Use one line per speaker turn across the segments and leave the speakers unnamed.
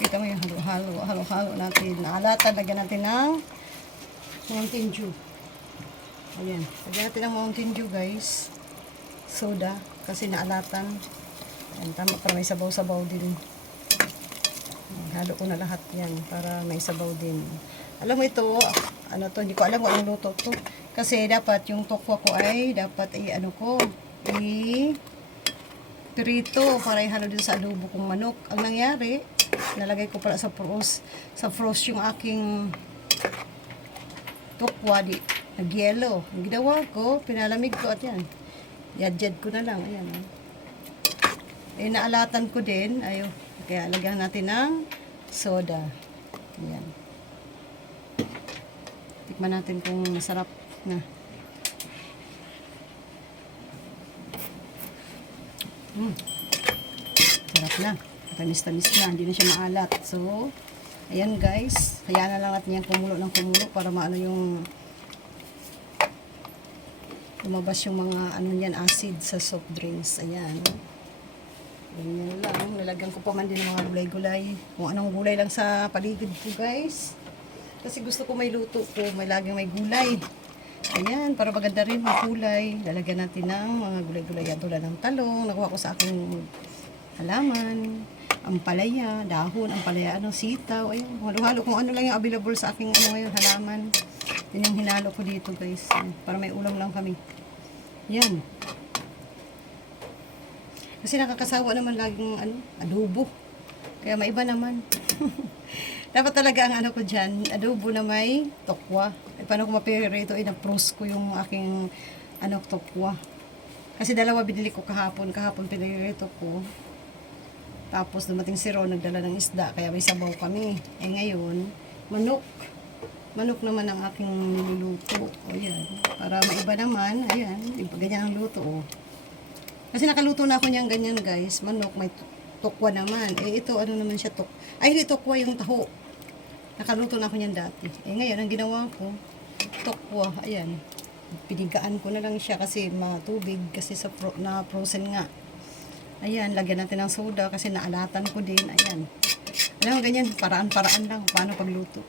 Kita mo yung halo-halo, halo-halo natin. Naalatan, lagyan natin ng Mountain Dew. Ayan. Lagyan natin ng Mountain Dew, guys. Soda. Kasi naalatan. Ayan, tama para may sabaw-sabaw din. Halo ko na lahat yan para may sabaw din. Alam mo ito, ano to, hindi ko alam kung anong luto to. Kasi dapat yung tokwa ko ay dapat i ano ko, i pirito para ihalo din sa adobo kong manok. Ang nangyari, nalagay ko pala sa frost, sa frost yung aking tokwa di nagyelo. Ang ginawa ko, pinalamig ko at yan. Yadjad ko na lang, ayan. oh. Eh, naalatan ko din, ayo, kaya lagyan natin ng soda. Ayan. Tikman natin kung masarap na. Mm. Sarap na. Tamis-tamis na. Hindi na siya maalat. So, ayan guys. Hayaan na lang natin yan kumulo ng kumulo para maano yung lumabas yung mga ano yan acid sa soft drinks. Ayan. Ganyan lang. Nalagyan ko pa man din ng mga gulay-gulay. Kung anong gulay lang sa paligid ko guys. Kasi gusto ko may luto ko. May laging may gulay. Ayan, para maganda rin may kulay. Lalagyan natin ng mga gulay-gulay tulad ng talong. Nakuha ko sa aking halaman. Ampalaya, dahon, ampalaya, ano, sitaw. Ayun, halo-halo kung ano lang yung available sa aking ano ngayon, halaman. Yan yung hinalo ko dito guys. Para may ulam lang kami. Yan. Kasi nakakasawa naman laging ano, adobo. Kaya may iba naman. Dapat talaga ang ano ko dyan, adobo na may tokwa. E, paano ko mapirito, ina-pros ko yung aking ano, tokwa. Kasi dalawa binili ko kahapon. Kahapon pinirito ko. Tapos dumating si Ron, nagdala ng isda. Kaya may sabaw kami. Eh ngayon, manok. Manok naman ang aking niluluto. O yan. Para maiba naman, ayan. Ganyan ang luto. Oh. Kasi nakaluto na ako niyan ganyan guys. Manok, may tu- tukwa naman. Eh ito, ano naman siya tuk. Ay, hindi tukwa yung taho. Nakaluto na ako niyan dati. Eh ngayon, ang ginawa ko, tukwa. Ayan. Pinigaan ko na lang siya kasi matubig. Kasi sa fro- na frozen nga. Ayan, lagyan natin ng soda kasi naalatan ko din. Ayan. Alam mo, ganyan, paraan-paraan lang. Paano pagluto.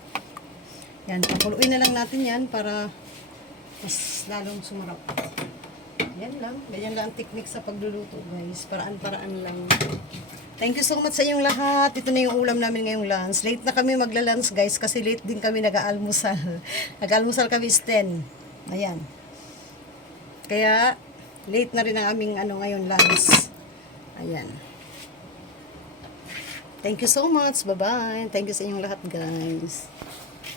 Yan, pakuluin na lang natin yan para mas lalong sumarap. Yan lang. Ganyan lang ang technique sa pagluluto, guys. Paraan-paraan lang. Thank you so much sa inyong lahat. Ito na yung ulam namin ngayong lunch. Late na kami magla-lunch, guys, kasi late din kami nag-aalmusal. nag-aalmusal kami is 10. Ayan. Kaya, late na rin ang aming ano ngayon lunch. Ayan. Thank you so much. Bye-bye. Thank you sa inyong lahat, guys.